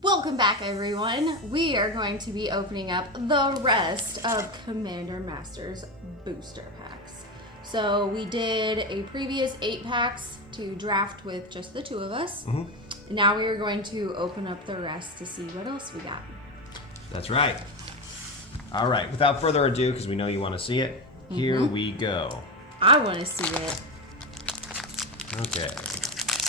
Welcome back, everyone. We are going to be opening up the rest of Commander Masters booster packs. So we did a previous 8 packs to draft with just the two of us. Now we are going to open up the rest to see what else we got. That's right. All right, without further ado, because we know you want to see it, here we go. I want to see it. Okay.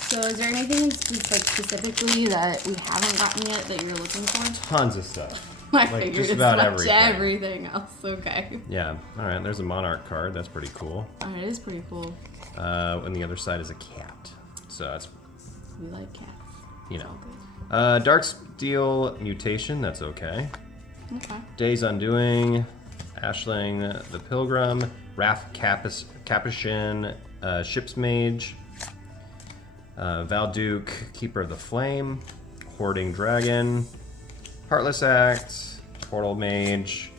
So is there anything specifically that we haven't gotten yet that you're looking for? Tons of stuff. I Like, figured just it's about much everything. else. Okay. Yeah. All right, there's a Monarch card. That's pretty cool. Oh, it is pretty cool. And the other side is a cat. So that's, We like cats. you know. Dark Steel Mutation. That's okay. Okay. Days Undoing. Ashling the Pilgrim. Wrath Capuchin. Ship's Mage. Valduke, Keeper of the Flame, Hoarding Dragon, Heartless Act, Portal Mage,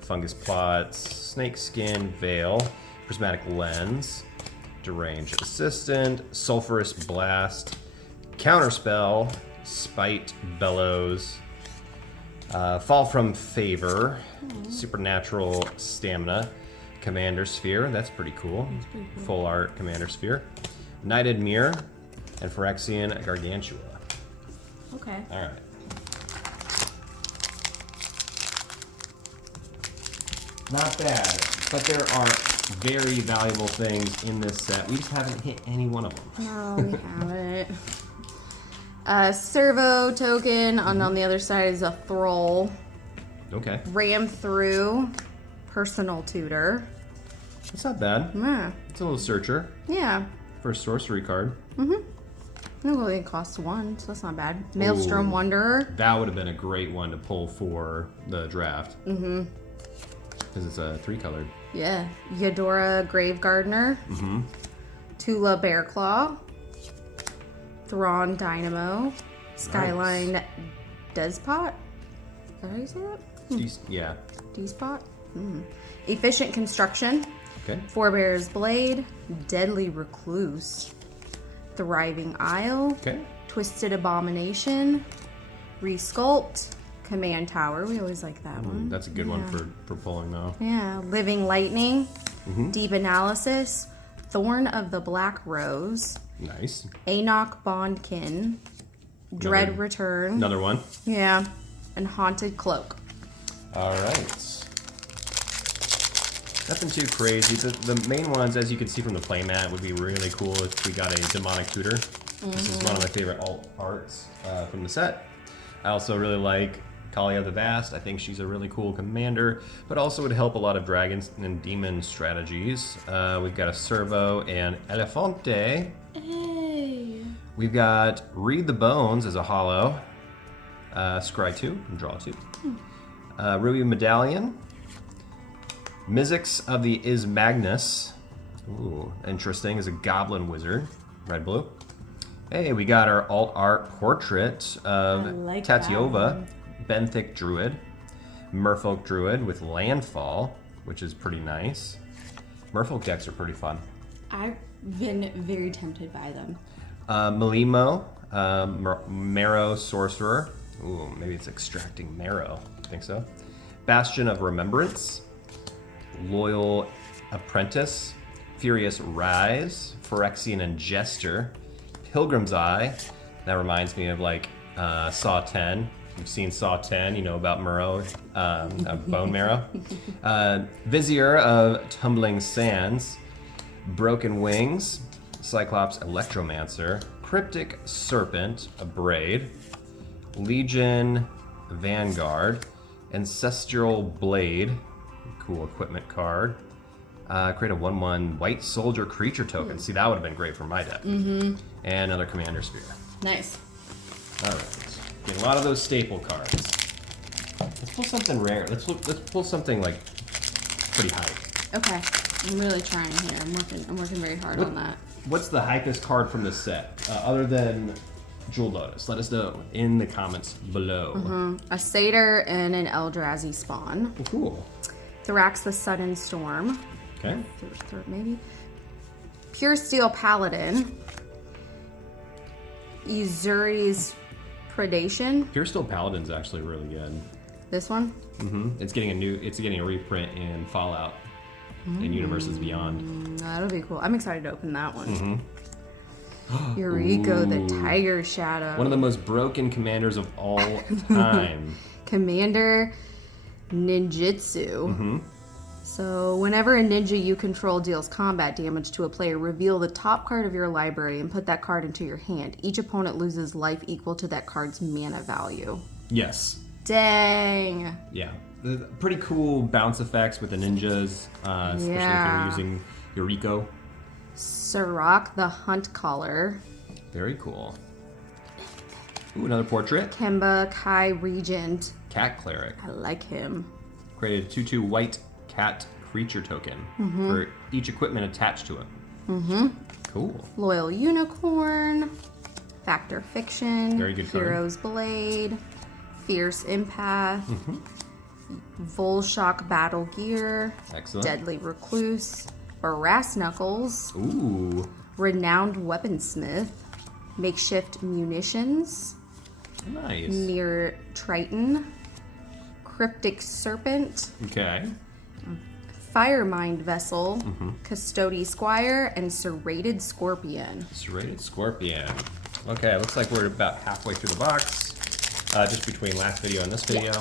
Fungus Plots, Snake Skin, Veil, Prismatic Lens, Deranged Assistant, Sulphurous Blast, Counterspell, Spite Bellows, Fall from Favor, Supernatural Stamina, Commander Sphere, that's pretty cool. Full art Commander Sphere, Knighted Mirror, and Phyrexian Gargantua. Okay. All right. Not bad, but there are very valuable things in this set. We just haven't hit any one of them. No, we haven't. Servo token, and on the other side is a Thrall. Okay. Ram through, Personal Tutor. That's not bad. Yeah. It's a little searcher Yeah. for a sorcery card. No, well, it costs 1, so that's not bad. Maelstrom Ooh. Wanderer. That would have been a great one to pull for the draft. Because it's a 3-colored. Yeah. Eudora Grave Gardener. Tula Bearclaw. Thrawn Dynamo. Skyline Despot. Is that how you say that? Yeah. Despot. Efficient Construction. Okay. Forebear's Blade. Deadly Recluse. Thriving Isle. Okay. Twisted Abomination. Resculpt. Command Tower. We always like that one. That's a good one for pulling, though. Yeah. Living Lightning. Deep Analysis. Thorn of the Black Rose. Nice. Enoch Bondkin. Dread Return. Another one. Yeah. And Haunted Cloak. All right. Nothing too crazy. The main ones, as you can see from the playmat, would be really cool if we got a Demonic Tutor. This is one of my favorite alt arts from the set. I also really like Kalia the Vast. I think she's a really cool commander, but also would help a lot of dragons and demon strategies. We've got a Servo and Elefante. Hey. We've got Read the Bones as a holo. Scry 2 and draw 2. Ruby Medallion. Mizzix of the Magnus. Ooh, interesting. Is a Goblin Wizard. Red-blue. Hey, we got our alt art portrait of like Tatiova, Benthic Druid, Merfolk Druid with Landfall, which is pretty nice. Merfolk decks are pretty fun. I've been very tempted by them. Malimo, Marrow Sorcerer. Ooh, maybe it's extracting marrow. I think so. Bastion of Remembrance, Loyal Apprentice, Furious Rise, Phyrexian and Jester, Pilgrim's Eye. That reminds me of like Saw 10. You've seen Saw 10, you know about marrow, bone marrow. Vizier of Tumbling Sands, Broken Wings, Cyclops Electromancer, Cryptic Serpent, a Braid, Legion Vanguard, Ancestral Blade, cool equipment card. Create a 1/1 White Soldier creature token. See, that would have been great for my deck. And another Commander Sphere. Nice. All right. Get a lot of those staple cards. Let's pull something rare. Let's pull something like pretty hype. Okay. I'm really trying here. I'm working very hard on that. What's the hypest card from this set, other than Jewel Lotus? Let us know in the comments below. A Satyr and an Eldrazi Spawn. Oh, cool. Thorax the Sudden Storm. Okay. Third, maybe. Pure Steel Paladin. Uzuri's Predation. Pure Steel Paladin's actually really good. This one? It's getting a reprint in Fallout and Universes Beyond. That'll be cool. I'm excited to open that one. Yuriko, the Tiger Shadow. One of the most broken commanders of all time. Commander Ninjutsu. So whenever a ninja you control deals combat damage to a player, reveal the top card of your library and put that card into your hand. Each opponent loses life equal to that card's mana value. Yes. Dang. Yeah. Pretty cool bounce effects with the ninjas, especially if you're using Yuriko. Sirach, the Hunt Caller. Very cool. Ooh, another portrait. Kemba Kai Regent. Cat Cleric. I like him. Created a 2/2 white cat creature token for each equipment attached to it. Cool. Loyal Unicorn. Factor Fiction. Very good card. Hero's Blade. Fierce Empath. Volshock Battle Gear. Excellent. Deadly Recluse. Brass Knuckles. Ooh. Renowned Weaponsmith. Makeshift Munitions. Nice. Mirror Triton. Cryptic Serpent. Okay. Firemind Vessel. Custody Squire. And Serrated Scorpion. Serrated Scorpion. Okay, looks like we're about halfway through the box. Just between last video and this video.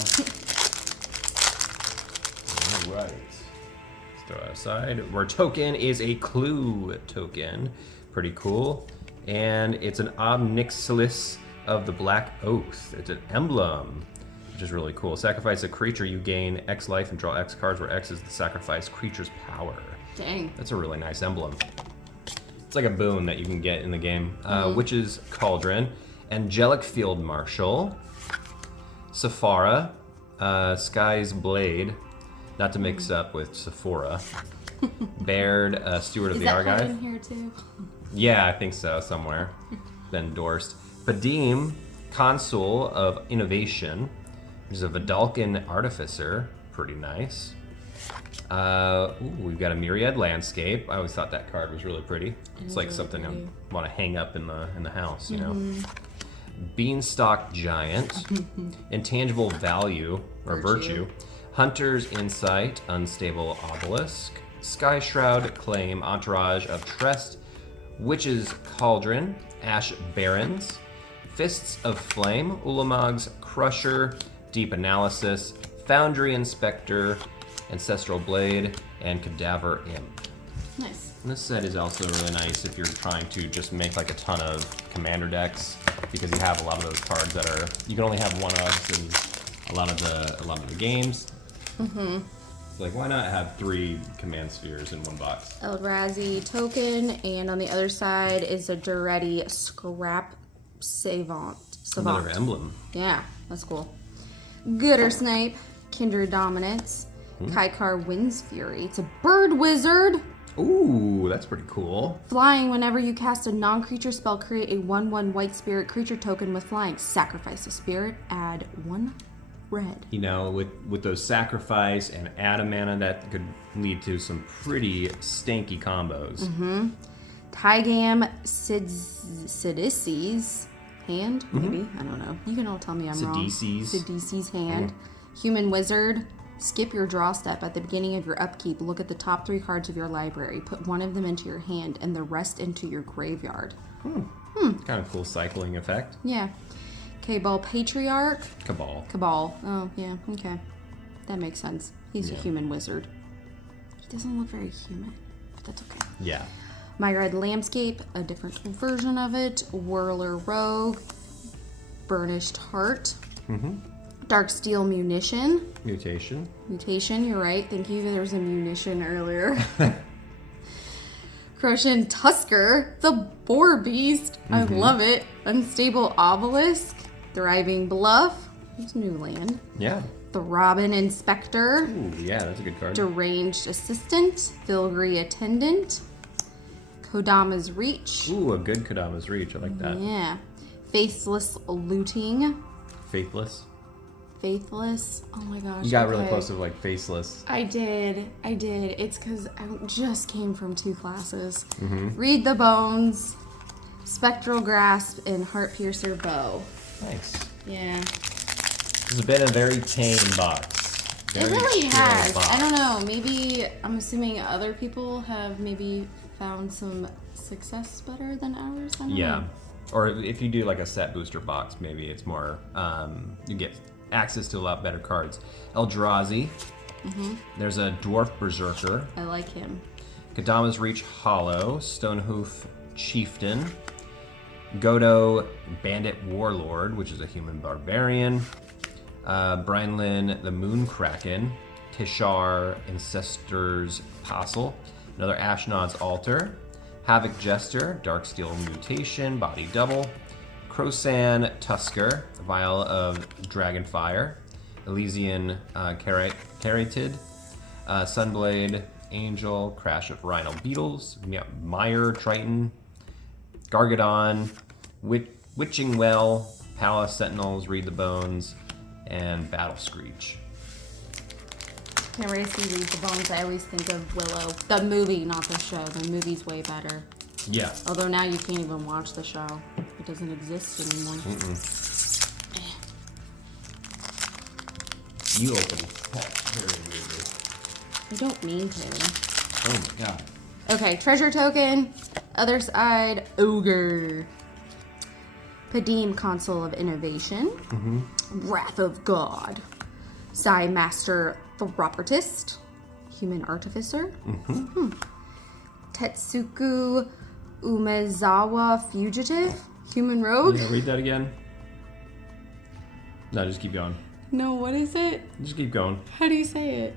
All right. Let's throw it aside. Our token is a clue token. Pretty cool. And it's an Omnixilis of the Black Oath. It's an emblem, which is really cool. Sacrifice a creature, you gain X life and draw X cards, where X is the sacrificed creature's power. Dang. That's a really nice emblem. It's like a boon that you can get in the game. Witch's Cauldron, Angelic Field Marshal, Sephara, Sky's Blade, not to mix up with Sephora, Baird, Steward of the Argive. Is that in here too? Yeah, I think so, somewhere. Been endorsed. Padim, Consul of Innovation, which is a Vidalcan Artificer. Pretty nice. We've got a Myriad Landscape. I always thought that card was really pretty. It's like something I want to hang up in the house, you know. Beanstalk Giant, Intangible Value, or Virtue, Hunter's Insight, Unstable Obelisk, Sky Shroud Claim, Entourage of Trest, Witch's Cauldron, Ash Barrens, Fists of Flame, Ulamog's Crusher, Deep Analysis, Foundry Inspector, Ancestral Blade, and Cadaver Imp. Nice. And this set is also really nice if you're trying to just make like a ton of commander decks, because you have a lot of those cards that are you can only have one of in a lot of the games. It's like, why not have 3 command spheres in one box? Eldrazi token, and on the other side is a Duretti Scrap Savant. Another emblem. Yeah, that's cool. Gooder Snipe, Kindred Dominance, Kaikar Winds Fury. It's a bird wizard. Ooh, that's pretty cool. Flying, whenever you cast a non-creature spell, create a 1/1 white spirit creature token with flying. Sacrifice a spirit, add 1 red. You know, with those sacrifice and add a mana, that could lead to some pretty stanky combos. Tygam Sidisi's hand, maybe? I don't know. You can all tell me I'm wrong. Sidisi's hand. Human Wizard. Skip your draw step. At the beginning of your upkeep, look at the top 3 cards of your library. Put 1 of them into your hand and the rest into your graveyard. Kind of cool cycling effect. Yeah. Cabal Patriarch. Cabal. Oh, yeah. Okay. That makes sense. He's a human wizard. He doesn't look very human, but that's okay. Yeah. My Red Landscape, a different version of it. Whirler Rogue. Burnished Heart. Dark Steel Munition. Mutation, you're right. Thank you. There was a munition earlier. Crushing Tusker, the Boar Beast. I love it. Unstable Obelisk. Thriving Bluff. There's new land. Yeah. Throbbing Inspector. Ooh, yeah, that's a good card. Deranged Assistant. Filgry Attendant. Kodama's Reach. Ooh, a good Kodama's Reach. I like that. Yeah. Faithless Looting. Faithless. Oh my gosh. You got really close to like faceless. I did. It's because I just came from 2 classes. Read the Bones, Spectral Grasp, and Heart Piercer Bow. Nice. Yeah. This has been a very tame box. It really has. I don't know. Maybe I'm assuming other people have maybe found some success better than ours. I don't know. Or if you do like a set booster box, maybe it's more, you get access to a lot better cards. Eldrazi. There's a Dwarf Berserker. I like him. Kadama's Reach Hollow. Stonehoof Chieftain. Godo Bandit Warlord, which is a human barbarian. Brynlin the Moon Kraken. Tishar Ancestor's Apostle. Another Ashnod's Altar. Havoc Jester, Darksteel Mutation, Body Double. Krosan Tusker, Vial of Dragonfire. Elysian Caryatid. Sunblade Angel, Crash of Rhino Beetles. Mire Triton. Gargadon. Witching Well. Palace Sentinels, Read the Bones. And Battle Screech. Whenever I see Read the Bones, I always think of Willow. The movie, not the show. The movie's way better. Yeah. Although now you can't even watch the show. It doesn't exist anymore. You opened that very weirdly. I don't mean to. Oh my god. Okay, treasure token. Other side, Ogre. Padim, Console of Innovation. Wrath of God. Psy Master Thropotist. Human Artificer. Tetsuku Umezawa Fugitive. Human Rogue. Yeah, read that again. No, just keep going. No, what is it? Just keep going. How do you say it?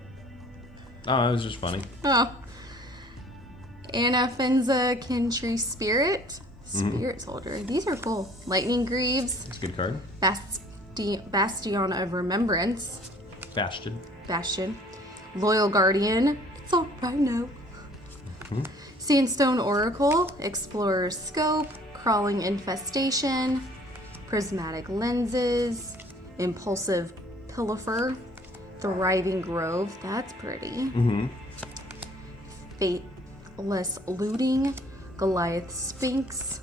Oh, it was just funny. Oh. Anafenza Kintree Spirit. Spirit Soldier. These are cool. Lightning Greaves. It's a good card. Bastion of Remembrance. Bastion. Loyal Guardian. It's all right now. Sandstone Oracle. Explorer's Scope. Crawling Infestation. Prismatic Lenses. Impulsive Pilfer. Thriving Grove. That's pretty. Faithless Looting. Goliath Sphinx.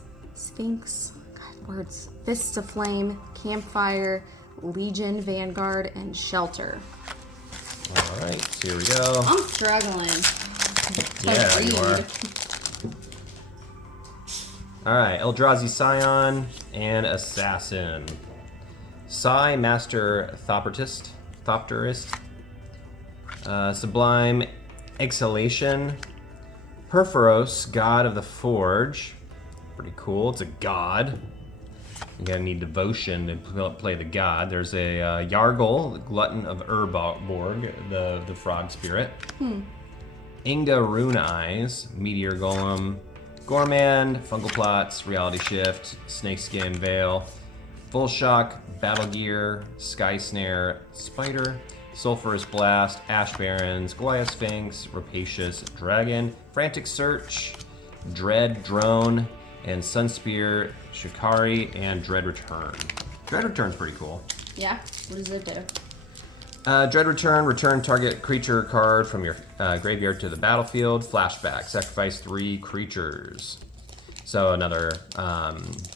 God, words. Fists of Flame. Campfire. Legion Vanguard. And Shelter. All right, so here we go. I'm struggling. Yeah, you are. All right, Eldrazi Scion and Assassin. Psy Master Thopterist. Sublime Exhalation. Perforos, God of the Forge. Pretty cool. It's a god. You're gonna need devotion to play the god. There's a Yargle, the Glutton of Urborg, the frog spirit. Inga Rune Eyes, Meteor Golem, Gormand, Fungal Plots, Reality Shift, Snakeskin Veil, Full Shock, Battle Gear, Sky Snare, Spider, Sulphurous Blast, Ash Barrens, Goliath Sphinx, Rapacious Dragon, Frantic Search, Dread Drone, and Sunspear, Shikari, and Dread Return. Dread Return's pretty cool. Yeah? What does it do? Dread return target creature card from your graveyard to the battlefield. Flashback, sacrifice 3 creatures. So another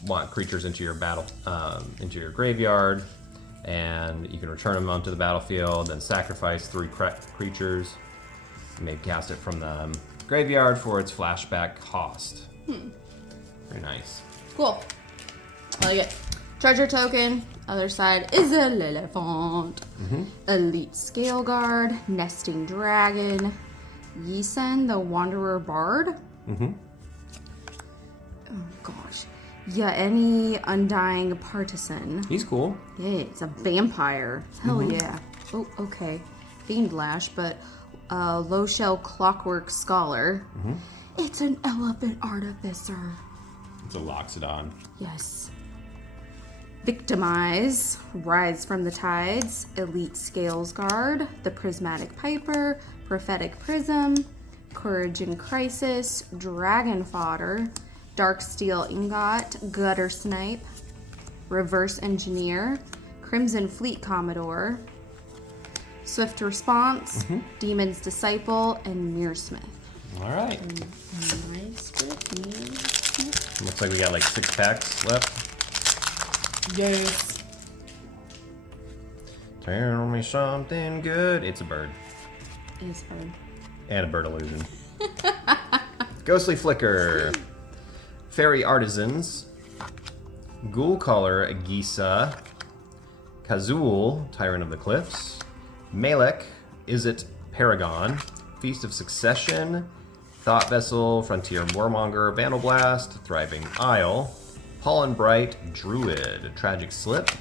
want creatures into your into your graveyard, and you can return them onto the battlefield. Then sacrifice 3 creatures. You may cast it from the graveyard for its flashback cost. Very nice. Cool. I like it. Treasure token. Other side is a Lillifant. Elite Scale Guard. Nesting Dragon. Yisen, the Wanderer Bard. Oh gosh. Yaeni, Undying Partisan. He's cool. Yeah, it's a vampire. Hell yeah. Oh, okay. Fiend Lash, but Low Shell Clockwork Scholar. It's an Elephant Artificer. It's a Loxodon. Yes. Victimize, Rise from the Tides, Elite Scales Guard, the Prismatic Piper, Prophetic Prism, Courage in Crisis, Dragon Fodder, Darksteel Ingot, Gutter Snipe, Reverse Engineer, Crimson Fleet Commodore, Swift Response, Demon's Disciple, and Mirrorsmith. All right. Nice with Mirrorsmith. Looks like we got like 6 packs left. Yes. Tell me something good. It's a bird. It's bird. And a bird illusion. Ghostly Flicker. Fairy Artisans. Ghoul Caller Gisa. Kazul, Tyrant of the Cliffs. Malek, Is It Paragon. Feast of Succession. Thought Vessel, Frontier Warmonger, Vandal Blast, Thriving Isle. Pollen Bright, Druid, Tragic Slip.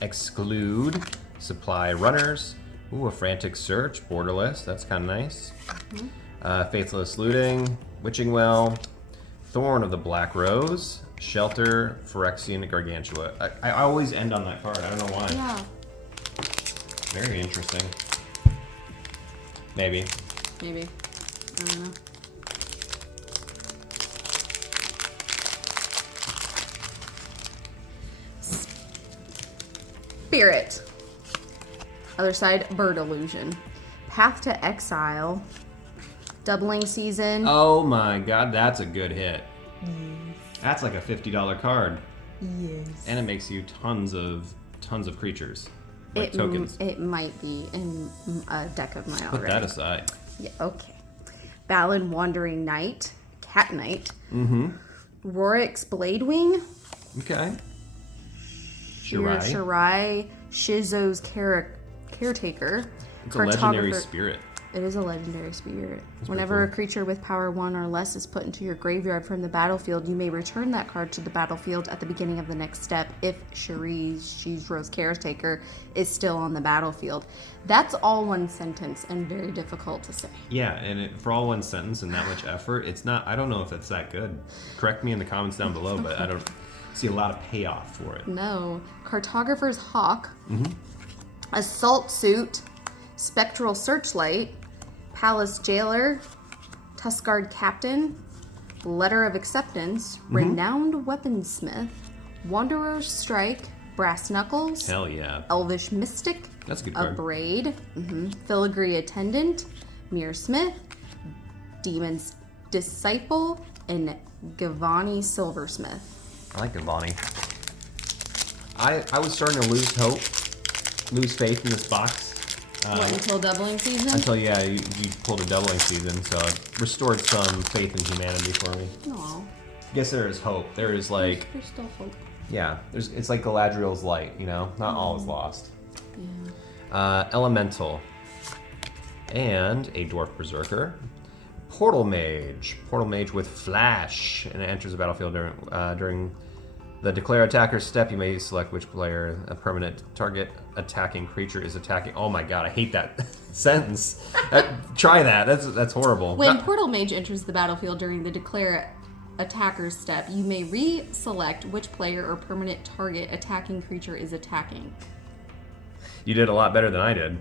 Exclude, Supply Runners. Ooh, a Frantic Search, Borderless, that's kind of nice. Faithless Looting, Witching Well. Thorn of the Black Rose. Shelter, Phyrexian Gargantua. I always end on that card. I don't know why. Yeah. Very interesting. Maybe. Maybe. I don't know. Spirit. Other side, Bird Illusion. Path to Exile. Doubling Season. Oh my god, that's a good hit. That's like a $50 card. Yes. And it makes you tons of creatures. Like tokens. It might be in a deck of mine already. Put that aside. Yeah, okay. Balin Wandering Knight. Cat Knight. Mm-hmm. Rorik's Bladewing. Okay. Shirai. Shirai. Shizo's Caretaker. It's a legendary spirit. It is a legendary spirit. That's Whenever pretty a cool. creature with power 1 or less is put into your graveyard from the battlefield, you may return that card to the battlefield at the beginning of the next step if Shizo's Caretaker is still on the battlefield. That's all one sentence and very difficult to say. Yeah, and for all one sentence and that much effort, it's not. I don't know if it's that good. Correct me in the comments down below, but I don't see a lot of payoff for it. No. Cartographer's Hawk. Mm-hmm. Assault Suit. Spectral Searchlight. Palace Jailer. Tuskguard Captain. Letter of Acceptance. Renowned Weaponsmith. Wanderer's Strike. Brass Knuckles. Hell yeah. Elvish Mystic. That's a good A card. Braid. Filigree Attendant. Mirror Smith. Demon's Disciple. And Gavani Silversmith. I like Gavani. I was starting to lose hope, lose faith in this box. Until doubling season? Until, yeah, you pulled a doubling season, so it restored some faith in humanity for me. Aw. I guess there is hope. There is like, There's still hope. yeah, it's like Galadriel's light, you know? Not all is lost. Yeah. Elemental. And a Dwarf Berserker. Portal Mage. Portal Mage with Flash. And it enters the battlefield during the declare attacker's step. You may select which player a permanent target attacking creature is attacking. Oh my god, I hate that sentence. Try that. That's horrible. When Portal Mage enters the battlefield during the declare attacker's step, you may re-select which player or permanent target attacking creature is attacking. You did a lot better than I did.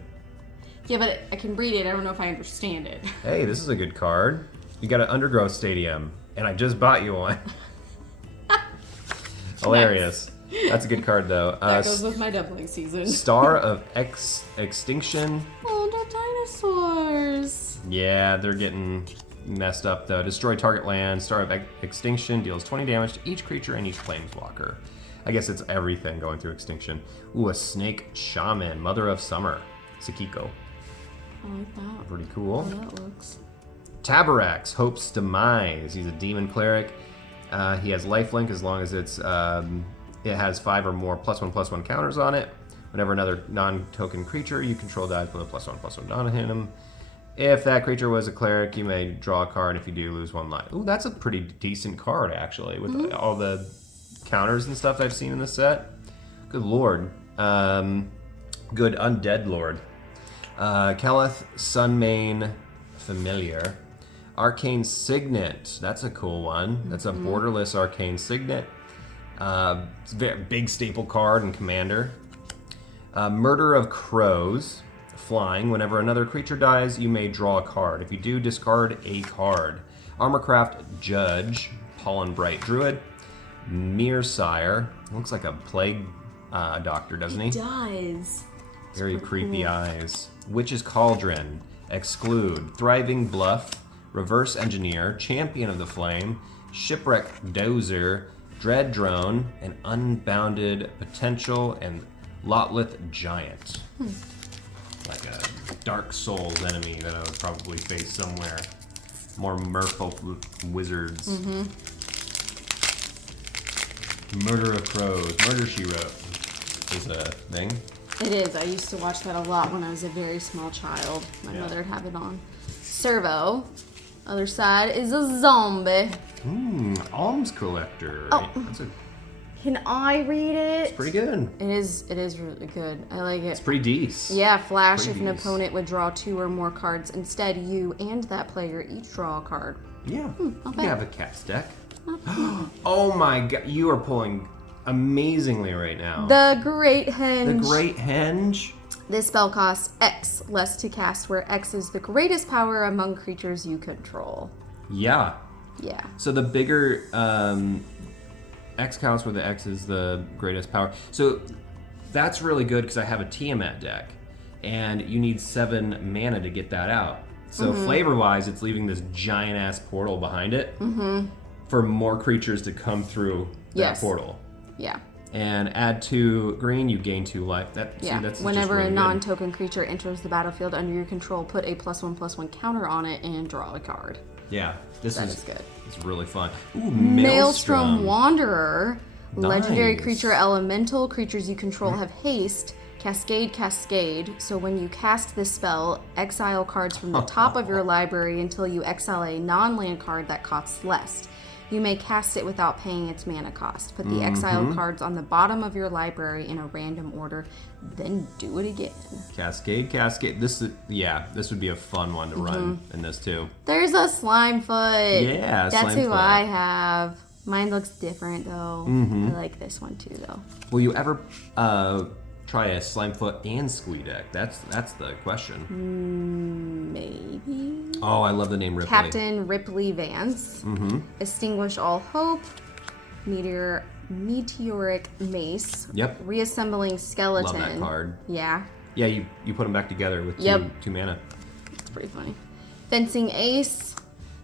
Yeah, but I can read it. I don't know if I understand it. Hey, this is a good card. You got an Undergrowth Stadium, and I just bought you one. Hilarious. That's a good card, though. That goes with my doubling season. Star of Extinction. Oh, the dinosaurs. Yeah, they're getting messed up, though. Destroy target land. Star of Extinction deals 20 damage to each creature and each planeswalker. I guess it's everything going through Extinction. Ooh, a Snake Shaman. Mother of Summer. Sakiko. I like that. Pretty cool. How that looks. Tabarax, Hope's Demise. He's a demon cleric. He has lifelink as long as it has 5 or more +1/+1 counters on it. Whenever another non-token creature you control dies with a +1/+1 on him. If that creature was a cleric, you may draw a card. If you do, lose 1 life. Ooh, that's a pretty decent card, actually, with all the counters and stuff I've seen in this set. Good lord. Good Undead Lord. Keleth Sunmane Familiar. Arcane Signet. That's a cool one. That's a borderless Arcane Signet. It's a very big staple card in Commander. Murder of Crows. Flying. Whenever another creature dies, you may draw a card. If you do, discard a card. Armorcraft Judge. Pollen Bright Druid. Mearsire. Looks like a plague doctor, doesn't he? It does. Very pretty creepy cool. eyes. Witch's Cauldron. Exclude. Thriving Bluff. Reverse Engineer. Champion of the Flame. Shipwreck Dozer. Dread Drone. And Unbounded Potential. And Lotleth Giant. Like a Dark Souls enemy that I would probably face somewhere. More merfolk wizards. Murder of Crows. Murder, She Wrote is a thing. It is. I used to watch that a lot when I was a very small child. My mother would have it on. Servo. Other side is a zombie. Alms Collector. Oh. Can I read it? It's pretty good. It is really good. I like it. It's pretty decent. Yeah, flash if Pretty an decent. opponent would draw 2 or more cards. Instead, you and that player each draw a card. Yeah. not We bad. have a cast deck. Oh my god, you are pulling amazingly right now. The Great The Henge. Great Henge. This spell costs X less to cast, where X is the greatest power among creatures you control. Yeah. Yeah. So the bigger X counts where the X is the greatest power. So that's really good because I have a Tiamat deck, and you need 7 mana to get that out. So flavor-wise, it's leaving this giant-ass portal behind it for more creatures to come through that portal. Yeah. And add 2 green, you gain 2 life. Yeah. That's just Whenever really a good. non-token creature enters the battlefield under your control, put a +1/+1 counter on it and draw a card. Yeah, this That is is good. It's really fun. Ooh, Maelstrom Wanderer. Legendary Nice. creature elemental. Creatures you control have haste. Cascade. So when you cast this spell, exile cards from the top of your library until you exile a non-land card that costs less. You may cast it without paying its mana cost. Put the exiled cards on the bottom of your library in a random order, then do it again. Cascade. This would be a fun one to run in this too. There's a Slimefoot. Yeah, That's who Slimefoot. I have. Mine looks different though. I like this one too though. Will you ever try a Slimefoot and Squee deck? That's the question. Maybe. Oh, I love the name Ripley. Captain Ripley Vance. Extinguish all hope. Meteoric Mace. Yep. Reassembling Skeleton. Love that card. Yeah, Yeah, you put them back together with Yep. 2 mana. it's pretty funny. Fencing Ace.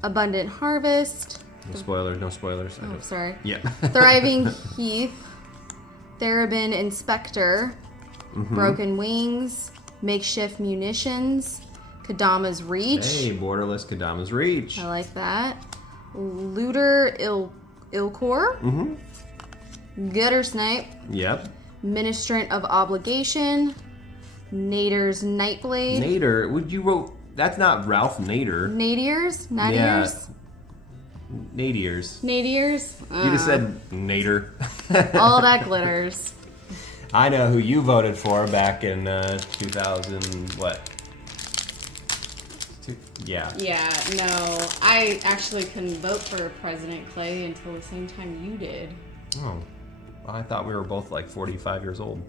Abundant Harvest. No spoilers. Oh, sorry. Yeah. Thriving Heath. Therabin Inspector. Broken Wings. Makeshift Munitions. Kadama's Reach. Hey, Borderless Kadama's Reach. I like that. Looter Ilkor. Gutter Snipe. Yep. Ministrant of Obligation. Nader's Nightblade. Nader, you wrote, that's not Ralph Nader. Nadiers? Yeah. Nadiers? Nadiers. Nadiers? You just said Nader. All that glitters. I know who you voted for back in 2000, what? Yeah. Yeah, no. I actually couldn't vote for President Clay until the same time you did. Oh, well, I thought we were both like 45 years old.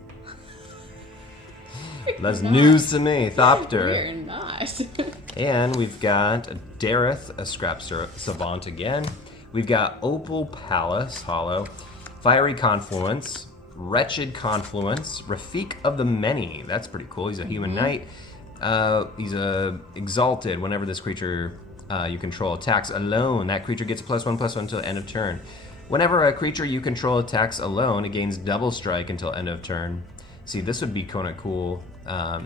That's news to me, Thopter. We're not. And we've got Dareth, a Scrap Savant again. We've got Opal Palace, Hollow, Fiery Confluence, Wretched Confluence, Rafik of the Many. That's pretty cool. He's a human knight. He's exalted. Whenever this creature you control attacks alone, that creature gets a +1/+1 until end of turn. Whenever a creature you control attacks alone, it gains double strike until end of turn. See, this would be kind of cool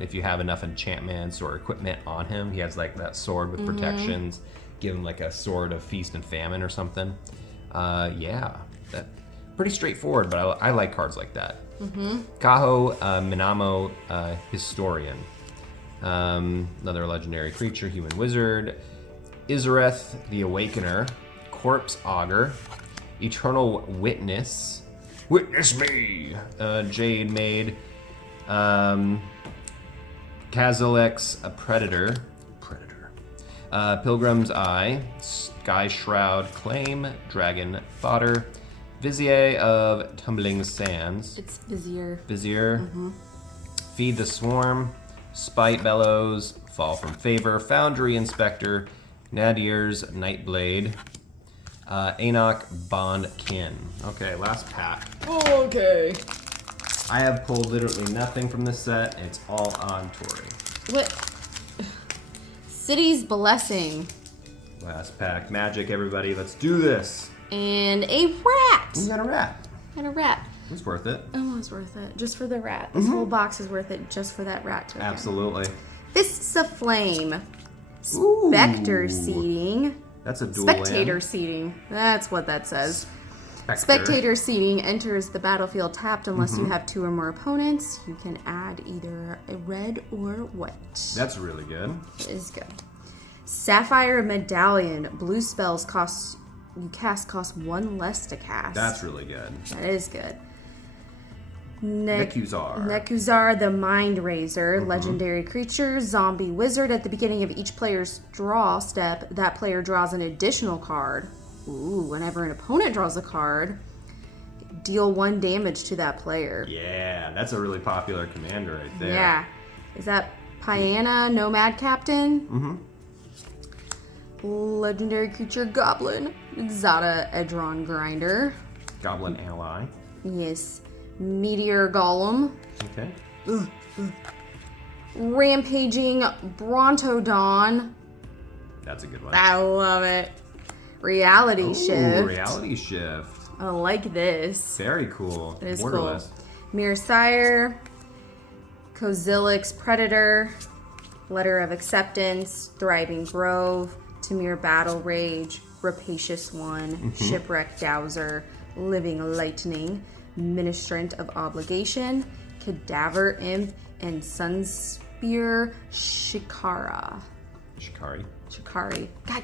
if you have enough enchantments or equipment on him. He has like that sword with protections. Give him like a sword of feast and famine or something. Yeah, that pretty straightforward, but I like cards like that. Kaho Minamo Historian. Another legendary creature, human wizard. Izareth the Awakener. Corpse Augur. Eternal Witness. Witness me! Jade Maid. Kazalex, a Predator. Pilgrim's Eye. Sky Shroud Claim. Dragon Fodder. Vizier of Tumbling Sands. It's busier. Vizier. Feed the Swarm. Spite Bellows. Fall from Favor. Foundry Inspector. Nadir's Nightblade. Enoch Bondkin. Okay, last pack. Okay. I have pulled literally nothing from this set. It's all on Tori. What? City's Blessing. Last pack. Magic, everybody. Let's do this. And a rat. You got a rat. And a rat. It's worth it. Almost worth it. Just for the rat. This whole box is worth it just for that rat token. Absolutely. Fists of Flame. Ooh. Spectre seating. That's a dual Spectator land. seating. That's what that says. Spectre. Spectator seating enters the battlefield tapped unless you have 2 or more opponents. You can add either a red or white. That's really good. It is good. Sapphire Medallion. Blue spells cost 1 less to cast. That's really good. That is good. Nekuzar. Nekuzar the Mind Razor, legendary creature, zombie wizard. At the beginning of each player's draw step, that player draws an additional card. Ooh, whenever an opponent draws a card, deal 1 damage to that player. Yeah, that's a really popular commander right there. Yeah. Is that Piana, Nomad Captain? Legendary creature, Goblin. Zada Edron Grinder. Goblin ally. Yes. Meteor Golem. Okay. Rampaging Brontodon. That's a good one. I love it. Reality Ooh, Shift. Reality Shift. I like this. Very cool. It is Borderless. cool. Mirror Sire. Kozilek's Predator. Letter of Acceptance. Thriving Grove. Tamir Battle Rage. Rapacious One. Shipwreck Dowser. Living Lightning. Ministrant of Obligation. Cadaver Imp. And Sunspear Shikari. God.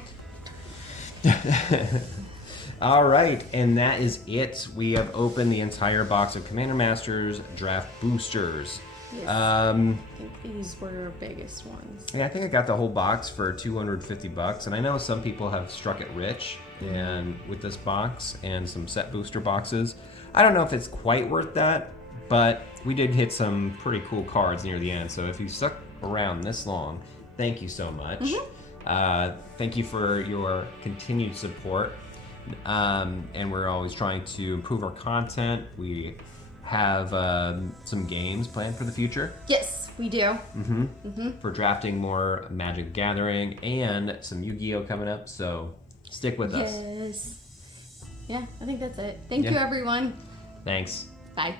All right, and that is it. We have opened the entire box of Commander Masters Draft Boosters. Yes. I think these were our biggest ones. Yeah, I think I got the whole box for $250, and I know some people have struck it rich and with this box and some set booster boxes. I don't know if it's quite worth that, but we did hit some pretty cool cards near the end. So if you stuck around this long, thank you so much. Thank you for your continued support. And we're always trying to improve our content. We have some games planned for the future. Yes, we do. For drafting more Magic the Gathering and some Yu-Gi-Oh coming up. So stick with us. Yes. Yeah, I think that's it. Thank you, Yeah. everyone. Thanks. Bye.